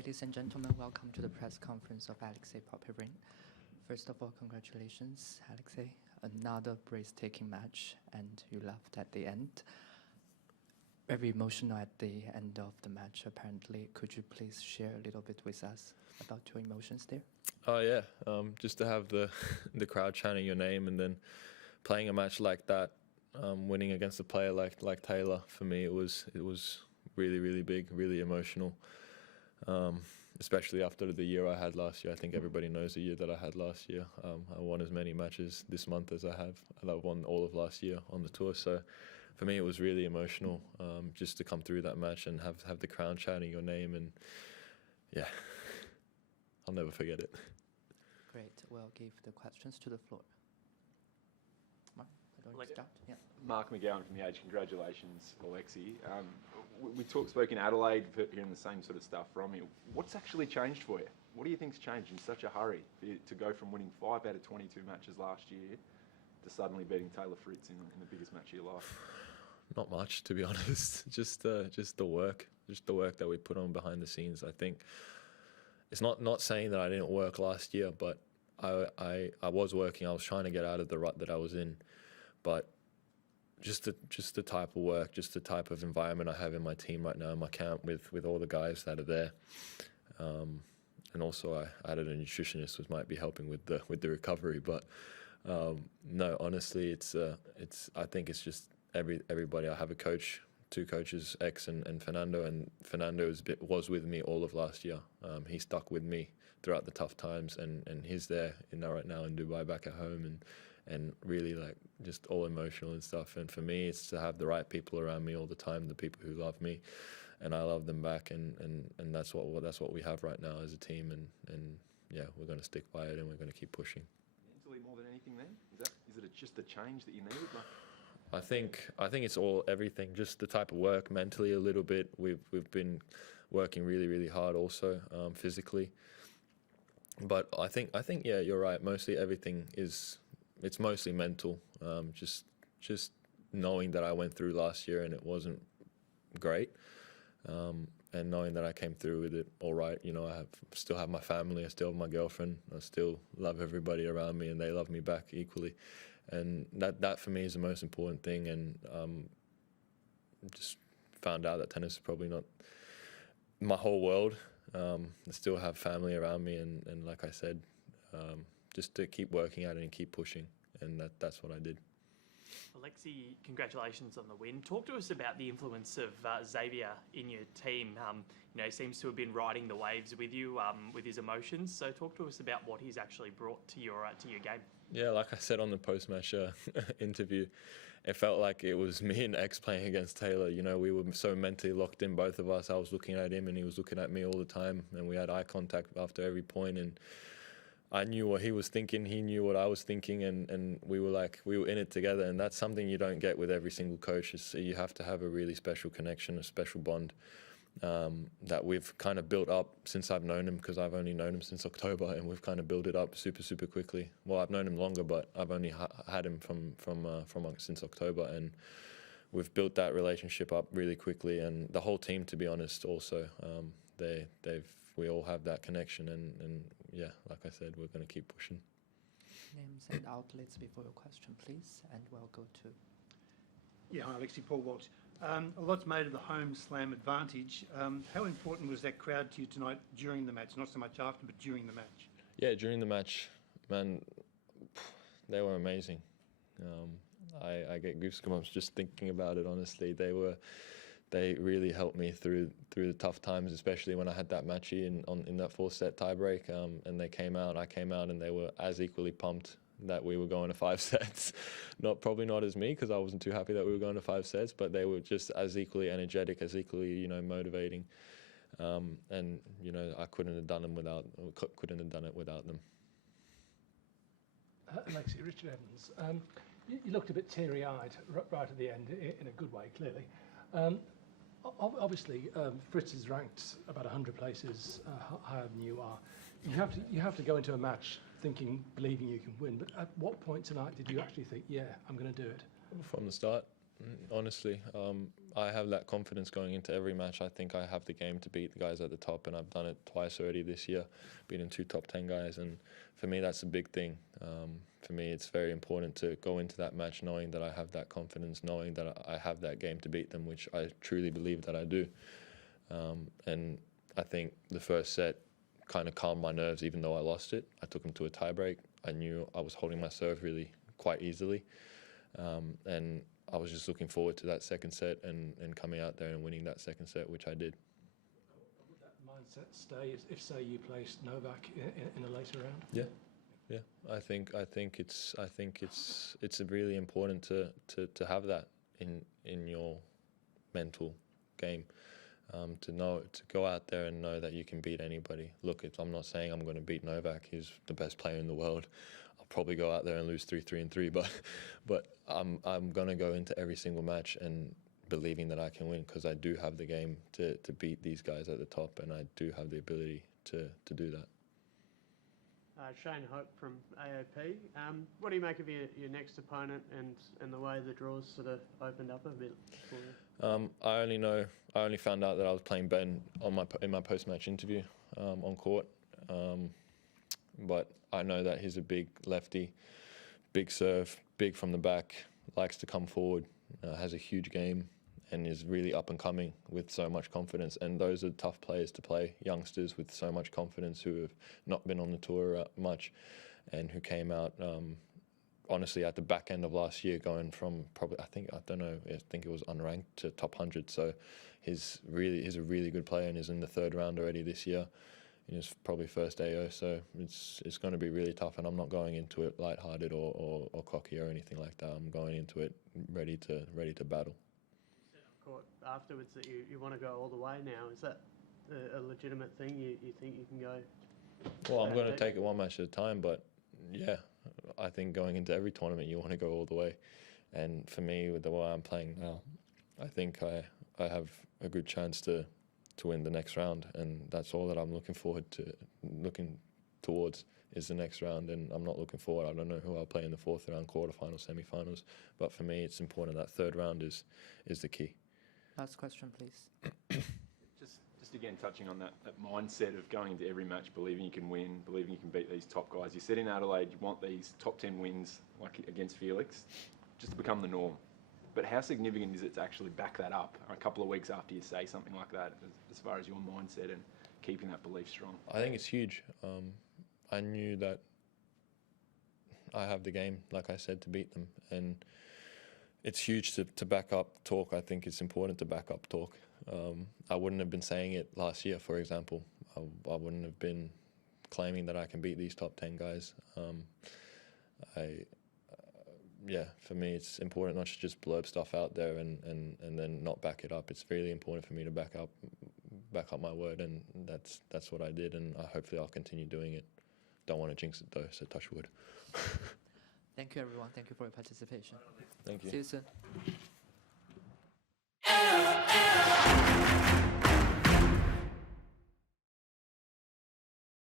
Ladies and gentlemen, welcome to the press conference of Alexei Popyrin. First of all, congratulations, Alexei. Another breathtaking match, and you laughed at the end. Very emotional at the end of the match, apparently. Could you please share a little bit with us about your emotions there? Oh yeah, just to have the crowd chanting your name and then playing a match like that, winning against a player like Taylor, for me it was really big, really emotional. Especially after the year I had last year. I think everybody knows the year that I had last year. I won as many matches this month as I have. I won all of last year on the tour. So for me, it was really emotional just to come through that match and have the crowd chanting your name. And yeah, I'll never forget it. Great. We'll give the questions to the floor. Mark, why don't you start? Yeah. Mark McGowan from the Age. Congratulations, Alexei. We spoke in Adelaide, hearing the same sort of stuff from you. What's actually changed for you? What do you think's changed in such a hurry for you to go from winning 5 out of 22 matches last year to suddenly beating Taylor Fritz in the biggest match of your life? Not much, to be honest. Just the work that we put on behind the scenes. I think it's not saying that I didn't work last year, but I was working. I was trying to get out of the rut that I was in, but just the type of work, just the type of environment I have in my team right now in my camp with all the guys that are there, and also I added a nutritionist, which might be helping with the recovery. But no, honestly, I think it's just everybody. I have a coach, 2 coaches, X and Fernando, and Fernando was with me all of last year. He stuck with me throughout the tough times, and he's there right now in Dubai, back at home, and really like just all emotional and stuff. And for me, it's to have the right people around me all the time, the people who love me, and I love them back, and that's what we have right now as a team, and yeah, we're going to stick by it, and we're going to keep pushing. Mentally, more than anything, then is it just the change that you need? I think it's everything, just the type of work, mentally a little bit. We've been working really hard also, physically. But I think yeah, you're right. Mostly everything it's mostly mental. Just knowing that I went through last year and it wasn't great, and knowing that I came through with it all right. You know, still have my family, I still have my girlfriend, I still love everybody around me, and they love me back equally. And that for me is the most important thing. And just found out that tennis is probably not my whole world. I still have family around me, and like I said, just to keep working at it and keep pushing, and that's what I did. Alexei, congratulations on the win. Talk to us about the influence of Xavier in your team. He seems to have been riding the waves with you, with his emotions. So talk to us about what he's actually brought to your game. Yeah, like I said on the post-match interview, it felt like it was me and X playing against Taylor. You know, we were so mentally locked in, both of us. I was looking at him and he was looking at me all the time, and we had eye contact after every point, and I knew what he was thinking, he knew what I was thinking, and we were in it together. And that's something you don't get with every single coach. You have to have a really special connection, a special bond that we've kind of built up since I've known him, because I've only known him since October, and we've kind of built it up super quickly. Well, I've known him longer, but I've only had him from since October, and we've built that relationship up really quickly. And the whole team, to be honest, also we all have that connection, and yeah, like I said, we're going to keep pushing. Names and outlets before your question, please, and we'll go to... Yeah, hi, Alexei, Paul Walsh. A lot's made of the home slam advantage. How important was that crowd to you tonight during the match? Not so much after, but during the match. Yeah, during the match, man, they were amazing. I get goosebumps just thinking about it, honestly. They really helped me through the tough times, especially when I had that match in that 4-set tiebreak. And I came out, and they were as equally pumped that we were going to 5 sets. Probably not as me, because I wasn't too happy that we were going to 5 sets, but they were just as equally energetic, as equally, motivating. And I couldn't have done it without them. Alexei, Richard Evans. You looked a bit teary-eyed right at the end, in a good way, clearly. Obviously, Fritz is ranked about 100 places higher than you are. You have to go into a match believing you can win. But at what point tonight did you actually think, yeah, I'm going to do it? From the start. honestly. I have that confidence going into every match. I think I have the game to beat the guys at the top, and I've done it twice already this year, beating 2 top 10 guys. And for me, that's a big thing. For me, it's very important to go into that match knowing that I have that confidence, knowing that I have that game to beat them, which I truly believe that I do. And I think the first set kind of calmed my nerves, even though I lost it. I took them to a tiebreak. I knew I was holding my serve really quite easily. And I was just looking forward to that second set and coming out there and winning that second set, which I did. Would that mindset stay if say you placed Novak in a later round? Yeah. I think it's really important to have that in your mental game. To go out there and know that you can beat anybody. Look, I'm not saying I'm going to beat Novak. He's the best player in the world. I'll probably go out there and lose 3-3 and 3, but I'm going to go into every single match and believing that I can win, because I do have the game to beat these guys at the top, and I do have the ability to do that. Shane Hope from AOP. What do you make of your next opponent and the way the draws sort of opened up a bit for you? I only found out that I was playing Ben in my post-match interview on court. But I know that he's a big lefty, big serve, big from the back, likes to come forward, has a huge game, and is really up and coming with so much confidence. And those are tough players to play, youngsters with so much confidence who have not been on the tour much, and who came out honestly at the back end of last year, going from probably I think it was unranked to top 100. So he's a really good player, and is in the 3rd round already this year in his probably first AO. So it's going to be really tough, and I'm not going into it lighthearted or cocky or anything like that. I'm going into it ready to battle. Court afterwards that you want to go all the way now. Is that a legitimate thing? You think you can go? Well, I'm going to take it one match at a time, but yeah, I think going into every tournament you want to go all the way. And for me, with the way I'm playing now, I think I have a good chance to win the next round, and that's all that I'm looking towards is the next round. And I'm not looking forward. I don't know who I'll play in the 4th round, quarterfinals, semi-finals, but for me, it's important that 3rd round is the key. Last question, please. Just again touching on that mindset of going into every match, believing you can win, believing you can beat these top guys. You said in Adelaide you want these top 10 wins like against Felix just to become the norm. But how significant is it to actually back that up a couple of weeks after you say something like that, as far as your mindset and keeping that belief strong? I think it's huge. I knew that I have the game, like I said, to beat them, and it's huge to back up talk. I think it's important to back up talk. I wouldn't have been saying it last year, for example. I wouldn't have been claiming that I can beat these top 10 guys. For me, it's important not to just blurb stuff out there and then not back it up. It's really important for me to back up my word, and that's what I did, and hopefully I'll continue doing it. Don't want to jinx it though, so touch wood. Thank you, everyone. Thank you for your participation. Thank you. See you soon.